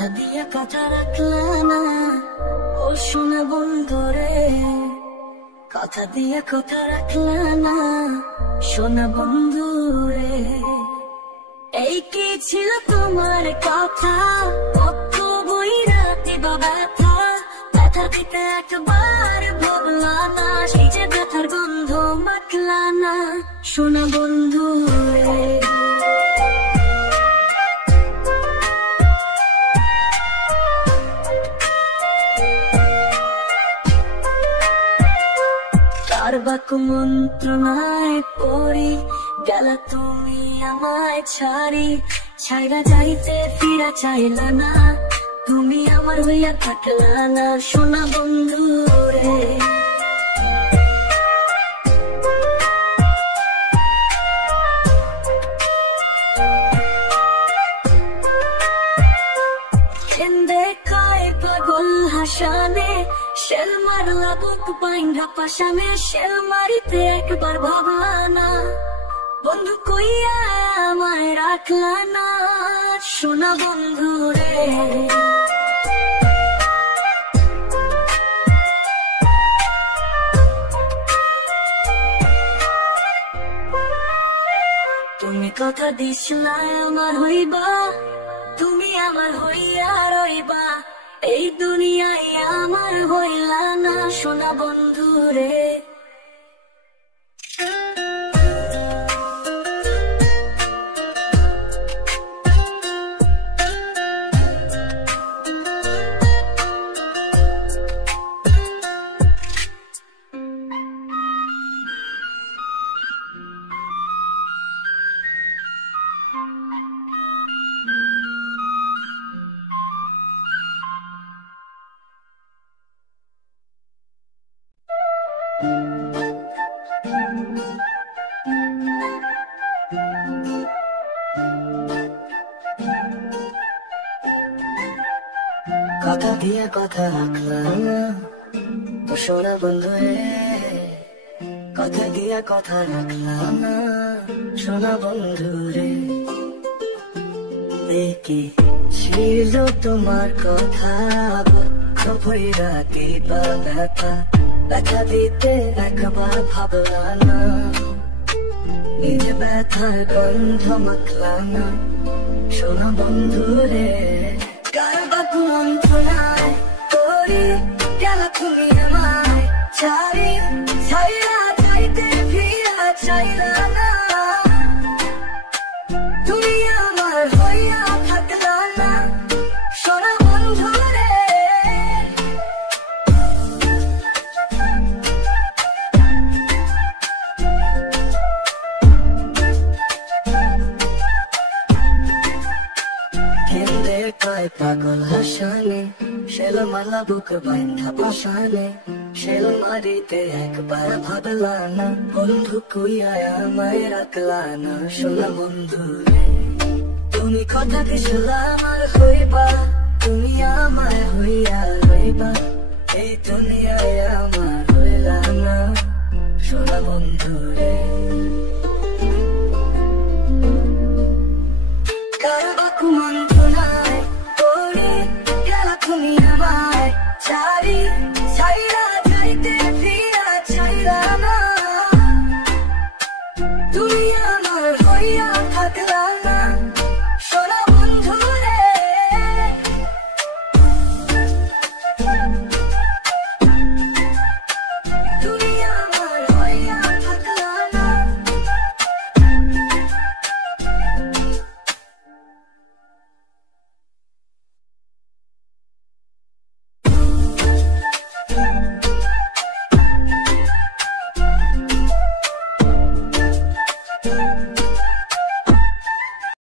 কথা দিয়ে কথা রাখলা না, ও শোনা বন্ধু রে। কথা দিয়ে কথা রাখলা না, শোনা বন্ধু রে। এই কি ছিল তোমার কথা, কত বইরা দিবা ব্যথা। ব্যথা দিতে একবার ভাবলা না, সেই যে ব্যথার গন্ধ মাখলা না, শোনা বন্ধু রে। কার বাক্য মন্ত্রণায় পড়ি গেলা তুমি আমায় ছাড়ি। ছাইরা যাইতে ফিরা চাইলা না, তুমি আমার হইয়া থাকলা না, শোনা বন্ধু রে। কেন্দে কয় পাগল হাসানে, শেল মারলা বুক বাইন্ধা পাশানে। শেল মারিতে একবার ভাবলা না, বন্ধু কইয়া আমায় রাখলা না, শোনা বন্ধু রে। তুমি কথা দিছিলা আমার হইবা, তুমি আমার হইয়া রইবা। এই দুনিয়ায় আমার হইলা না, শোনা বন্ধু রে। কথা দিয়ে কথা রাখলাম না, তো শোনা বন্ধু রে। কথা দিয়ে কথা রাখলাম না, শোনা বন্ধু রে। দেখি ছিল তোমার কথা, ভৈরা দিবা ব্যথা। ব্যথা দিতে একবার ভাবলা না, নিজে ব্যথার গন্ধ মাখলা না, শোনা বন্ধু রে। কার বাক্য মন্ত্রণায় পড়ি গেলা তুমি আমায় ছাড়ি। ছাইরা যাইতে ফিরা চাইলা না, তুমি আমার হইয়া থাকলা না, শোনা বন্ধু রে। কেন্দে কয় পাগল হাসানে, শেল মারলা বুক বাইন্ধা পাশানে। শেল মারিতে একবার ভাবলা না, বন্ধু কইয়া আমায় রাখলা না, শোনা বন্ধু রে। তুমি কথা দিছিলা আমার হইবা, তুমি আমায় হইয়া রইবা। এই দুনিয়ায় আমার হইলা না, শোনা বন্ধু রে। কার বাক্য মন্ত্রণায় পড়ি গেলা তুমি আমায় ছাড়ি। ছাইরা যাইতে ফিরা চাইলা না, তুমি আমার হইয়া